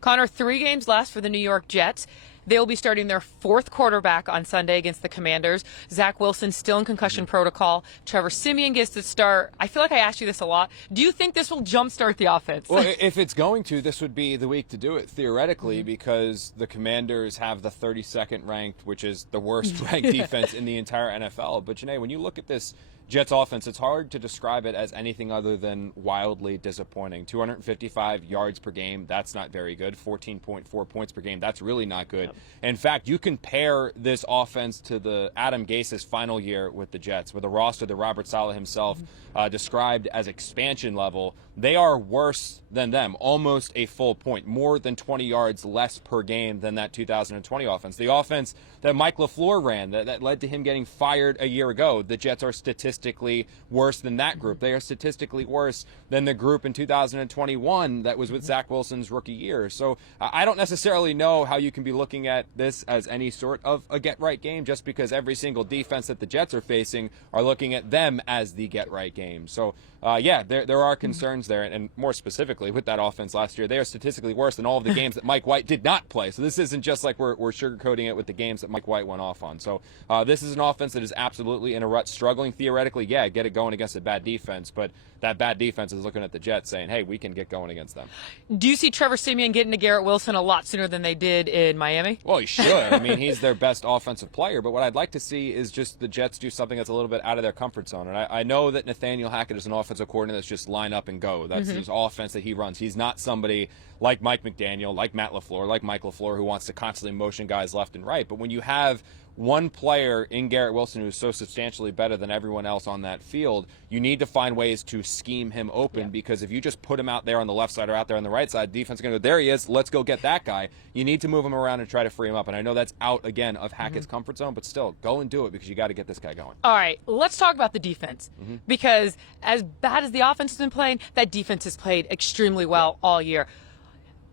Connor, 3 games left for the New York Jets. They will be starting their 4th quarterback on Sunday against the Commanders. Zach Wilson still in concussion protocol. Trevor Siemian gets the start. I feel like I asked you this a lot. Do you think this will jumpstart the offense? Well, if it's going to, this would be the week to do it, theoretically, because the Commanders have the 32nd ranked, which is the worst ranked defense in the entire NFL. But, Jeane, when you look at this Jets offense, it's hard to describe it as anything other than wildly disappointing. 255 yards per game, that's not very good. 14.4 points per game, that's really not good. Yep. In fact, you compare this offense to the Adam Gase's final year with the Jets, with a roster that Robert Saleh himself described as expansion level. They are worse than them, almost a full point, more than 20 yards less per game than that 2020 offense. The offense that Mike LaFleur ran that led to him getting fired a year ago, the Jets are statistically worse than that group. They are statistically worse than the group in 2021 that was with Zach Wilson's rookie year. So I don't necessarily know how you can be looking at this as any sort of a get-right game, just because every single defense that the Jets are facing are looking at them as the get-right game. So, yeah, there are concerns there, and more specifically with that offense last year, they are statistically worse than all of the games that Mike White did not play. So this isn't just like we're sugarcoating it with the games that Mike White went off on. So this is an offense that is absolutely in a rut, struggling theoretically. Yeah, get it going against a bad defense, but that bad defense is looking at the Jets saying, hey, we can get going against them. Do you see Trevor Siemian getting to Garrett Wilson a lot sooner than they did in Miami? Well, he should. I mean, he's their best offensive player, but what I'd like to see is just the Jets do something that's a little bit out of their comfort zone. And I know that Nathaniel Hackett is an offensive coordinator that's just line up and go. That's his offense that he runs. He's not somebody like Mike McDaniel, like Matt LaFleur, like Mike LaFleur, who wants to constantly motion guys left and right. But when you have one player in Garrett Wilson who's so substantially better than everyone else on that field, you need to find ways to scheme him open, because if you just put him out there on the left side or out there on the right side, defense is going to go, there he is, let's go get that guy. You need to move him around and try to free him up. And I know that's out, again, of Hackett's comfort zone, but still, go and do it, because you got to get this guy going. All right, let's talk about the defense, because as bad as the offense has been playing, that defense has played extremely well all year.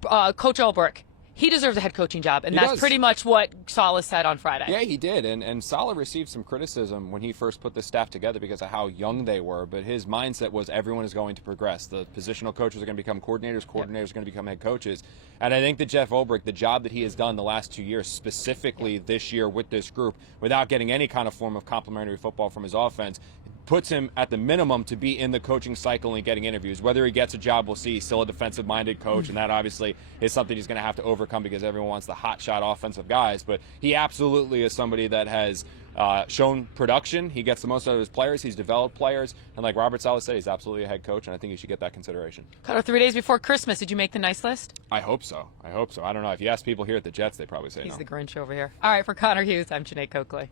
Coach Ulbrich, he deserves a head coaching job, and that's pretty much what Saleh said on Friday. Yeah, he did, and Saleh received some criticism when he first put this staff together because of how young they were, but his mindset was everyone is going to progress. The positional coaches are going to become coordinators, coordinators are going to become head coaches, and I think that Jeff Ulbrich, the job that he has done the last 2 years, specifically this year with this group, without getting any kind of form of complimentary football from his offense, puts him at the minimum to be in the coaching cycle and getting interviews. Whether he gets a job, we'll see. He's still a defensive-minded coach, and that obviously is something he's going to have to overcome because everyone wants the hot-shot offensive guys. But he absolutely is somebody that has shown production. He gets the most out of his players. He's developed players. And like Robert Saleh said, he's absolutely a head coach, and I think he should get that consideration. Connor, 3 days before Christmas, did you make the nice list? I hope so. I hope so. I don't know. If you ask people here at the Jets, they probably say no. He's the Grinch over here. All right, for Connor Hughes, I'm Jeane Coakley.